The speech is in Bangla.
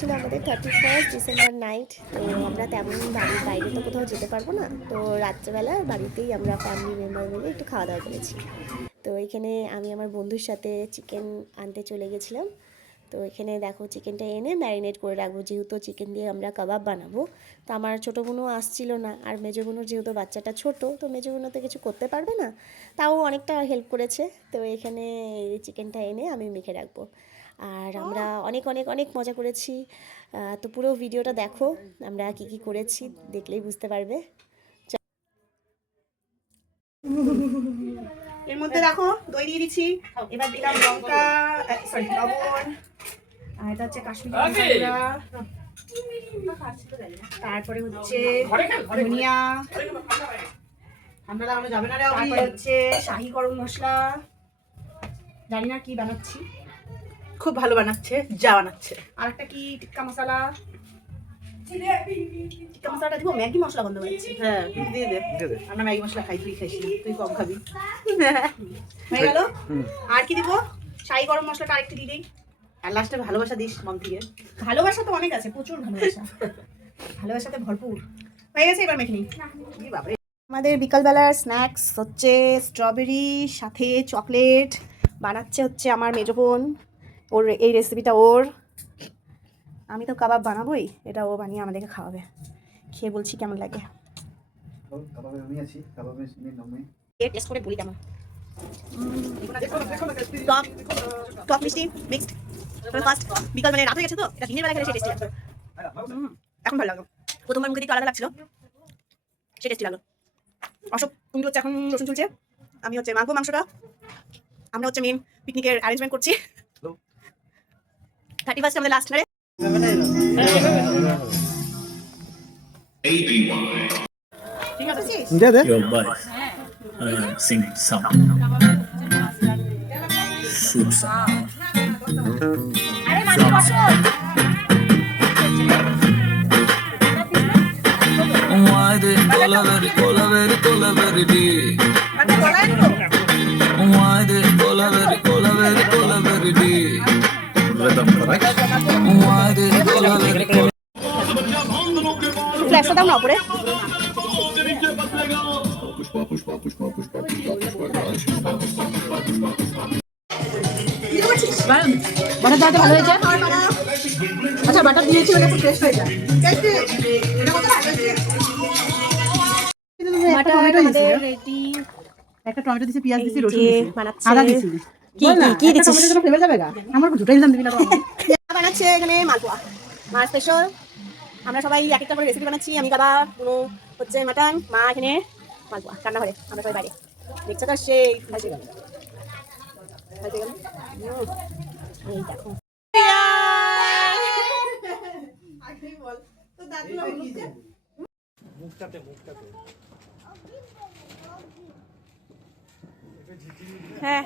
ছিল আমাদের 31 ডিসেম্বর নাইট। তো আমরা তেমন বাড়ির বাইরে তো কোথাও যেতে পারবো না, তো রাত্রেবেলা বাড়িতেই আমরা ফ্যামিলি মেম্বার মিলে একটু খাওয়া দাওয়া করেছি। তো এখানে আমি আমার বন্ধুর সাথে চিকেন আনতে চলে গেছিলাম। তো এখানে দেখো চিকেনটা এনে ম্যারিনেট করে রাখবো, যেহেতু চিকেন দিয়ে আমরা কাবাব বানাবো। তো আমার ছোটো বোনও আসছিল না, আর মেজো বোনও যেহেতু বাচ্চাটা ছোট, তো মেজো বোনও তো কিছু করতে পারবে না, তাও অনেকটা হেল্প করেছে। তো এখানে এই চিকেনটা এনে আমি মেখে রাখবো। আর আমরা অনেক অনেক অনেক মজা করেছি। তো পুরো ভিডিওটা দেখো, আমরা কি কি করেছি দেখলেই বুঝতে পারবে। এর মধ্যে দেখো দই দিয়ে দিচ্ছি, এবার দিলাম লঙ্কা, সরি লবণ, আর এটা হচ্ছে কাশ্মীরি লঙ্কা গুঁড়া, তারপরে হচ্ছে ধনিয়া, তারপরে হচ্ছে শাহি গরম মশলা। জানি না কি বানাচ্ছি, খুব ভালো বানাচ্ছে, যা বানাচ্ছে। আর একটা কি টিক্কা মশলা, টিক্কা মশলাটা দিব, ম্যাগি মশলা গন্ধ পাচ্ছি। হ্যাঁ দিয়ে দে, আমরা ম্যাগি মশলা খাই, তুই খাইস না, তুই কম খাবি। হয়ে গেল। আর কি দিব, শাহি গরম মশলাটা আরেকটু দিয়ে দিই। আর লাস্টে ভালোবাসা দিস মন থেকে। ভালোবাসা তো অনেক আছে, প্রচুর ভালোবাসা, ভালোবাসাতে ভরপুর। হয়ে গেছে, এবার মেখে নিই। আমাদের বিকালবেলার স্ন্যাক্স হচ্ছে স্ট্রবেরি সাথে চকলেট বানাচ্ছে হচ্ছে আমার মেজো বোন। ওর এই রেসিপিটা ওর, আমি তো কাবাব বানাবোই, এটা ও বানিয়ে আমাদেরকে খাওয়াবে। খেয়ে বলছি কেমন লাগে। টেস্ট করে বলি কেমন। টক টক মিষ্টি মিক্সড। ফার্স্ট বিকাল মানে রাত হয়ে গেছে, তো এটা দিনের বেলা খেলে সে টেস্টি লাগবে। এখন ভালো লাগলো, প্রথমবার মুখে দিতে আলাদা লাগছিল, সে টেস্টি লাগলো। অশোক তুমি হচ্ছে এখন রসুন চুলছে, আমি হচ্ছে মাংস মাংসটা, আমরা হচ্ছে মেন পিকনিকের অ্যারেঞ্জমেন্ট করছি। 31 আমাদের লাস্ট রে। ঠিক আছে দে দে Your body sing song. Shoot song. Why they colaveri deep? Why they colaveri deep? Rhythm correct. Why they colaveri ফ্ল্যাশটা দাও না উপরে। বাটার দাওয়াতে ভালো হয়েছে। আচ্ছা বাটার দিয়েছি মানে ফ্রেশ হয়ে যায়। বাটার আমাদের রেডি। একটা টমেটো দিছি, পেঁয়াজ দিছি, রসুন যে দিছি, বানাচ্ছে আদা দিছি। কি দিছিস? টমেটো যেন ফ্লেভার যাবে গা, আমার দুটোই দাম দিবি না তো। বানাচ্ছে এখানে মালপোয়া, মা স্পেশাল। আমরা সবাই এক একটা করে রেসিপি বানাচ্ছি, আমি কাবাব, কোনো হচ্ছে মাটন, মা এখানে মালপোয়া রান্নাঘরে, আমরা সবাই বাইরে। দেখছো তো সেই ভাজে গেল, ভাজে গেল। এই দেখো হ্যাঁ